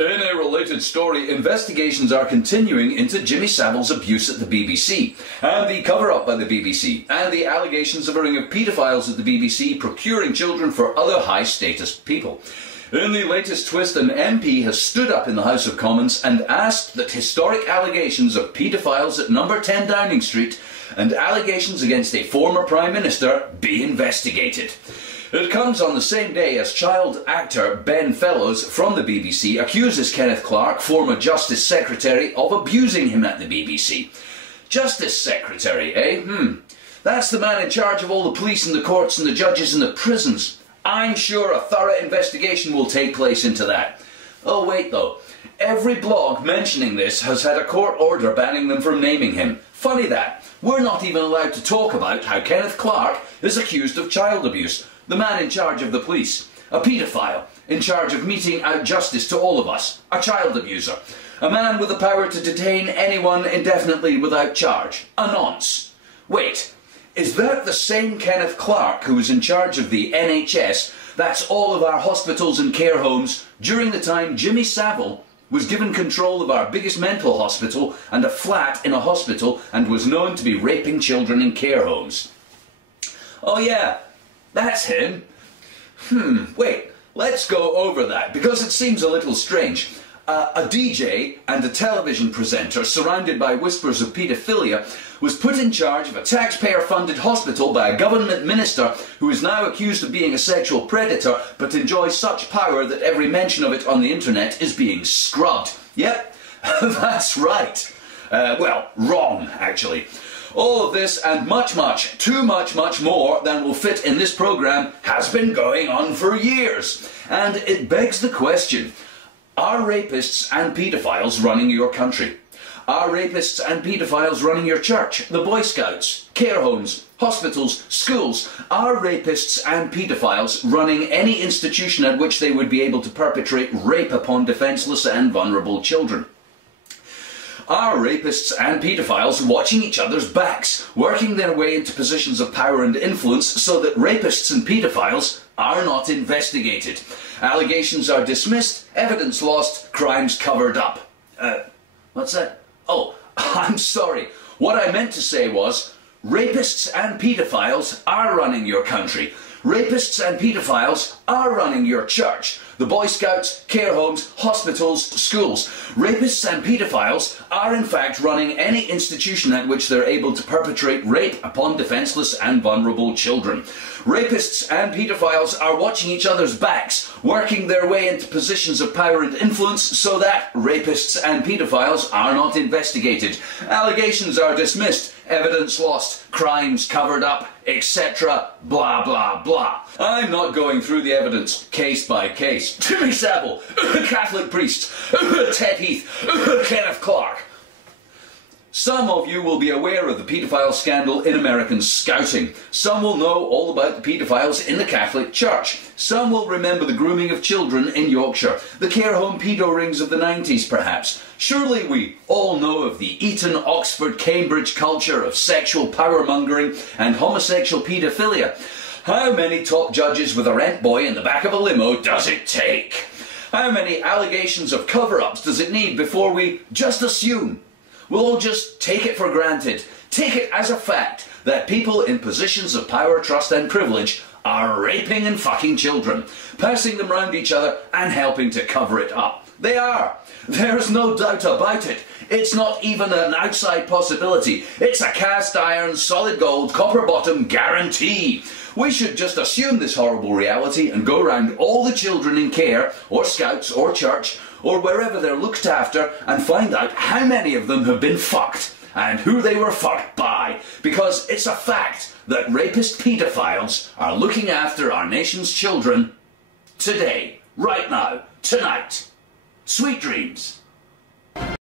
In a related story, investigations are continuing into Jimmy Savile's abuse at the BBC, and the cover-up by the BBC, and the allegations of a ring of paedophiles at the BBC procuring children for other high-status people. In the latest twist, an MP has stood up in the House of Commons and asked that historic allegations of paedophiles at number 10 Downing Street and allegations against a former Prime Minister be investigated. It comes on the same day as child actor Ben Fellows from the BBC accuses Kenneth Clarke, former Justice Secretary, of abusing him at the BBC. Justice Secretary, eh? That's the man in charge of all the police and the courts and the judges and the prisons. I'm sure a thorough investigation will take place into that. Oh wait though, every blog mentioning this has had a court order banning them from naming him. Funny that, we're not even allowed to talk about how Kenneth Clarke is accused of child abuse. The man in charge of the police, a paedophile, in charge of meting out justice to all of us, a child abuser, a man with the power to detain anyone indefinitely without charge, a nonce. Wait, is that the same Kenneth Clarke who was in charge of the NHS, that's all of our hospitals and care homes, during the time Jimmy Savile was given control of our biggest mental hospital and a flat in a hospital and was known to be raping children in care homes? Oh yeah. That's him. Wait, let's go over that, because it seems a little strange. A DJ and a television presenter surrounded by whispers of paedophilia was put in charge of a taxpayer-funded hospital by a government minister who is now accused of being a sexual predator but enjoys such power that every mention of it on the internet is being scrubbed. Yep, that's right. Well, wrong, actually. All of this and much more than will fit in this programme has been going on for years. And it begs the question, are rapists and paedophiles running your country? Are rapists and paedophiles running your church, the Boy Scouts, care homes, hospitals, schools? Are rapists and paedophiles running any institution at which they would be able to perpetrate rape upon defenceless and vulnerable children? Are rapists and paedophiles watching each other's backs, working their way into positions of power and influence so that rapists and paedophiles are not investigated? Allegations are dismissed, evidence lost, crimes covered up. What's that? Oh, I'm sorry. What I meant to say was, rapists and paedophiles are running your country. Rapists and paedophiles are running your church, the Boy Scouts, care homes, hospitals, schools. Rapists and paedophiles are in fact running any institution at which they're able to perpetrate rape upon defenceless and vulnerable children. Rapists and paedophiles are watching each other's backs, working their way into positions of power and influence so that rapists and paedophiles are not investigated. Allegations are dismissed, evidence lost, crimes covered up, etc. blah blah blah. I'm not going through the evidence case by case. Jimmy Savile, Catholic priest, Ted Heath, Kenneth Clarke. Some of you will be aware of the paedophile scandal in American Scouting. Some will know all about the paedophiles in the Catholic Church. Some will remember the grooming of children in Yorkshire, the care home pedo rings of the 90s perhaps. Surely we all know of the Eton, Oxford, Cambridge culture of sexual power-mongering and homosexual paedophilia. How many top judges with a rent boy in the back of a limo does it take? How many allegations of cover-ups does it need before we just assume? We'll all just take it for granted, take it as a fact, that people in positions of power, trust and privilege are raping and fucking children, passing them round each other and helping to cover it up. They are. There's no doubt about it. It's not even an outside possibility. It's a cast iron, solid gold, copper bottom guarantee. We should just assume this horrible reality and go round all the children in care, or scouts, or church, or wherever they're looked after and find out how many of them have been fucked and who they were fucked by. Because it's a fact that rapist paedophiles are looking after our nation's children today, right now, tonight. Sweet dreams.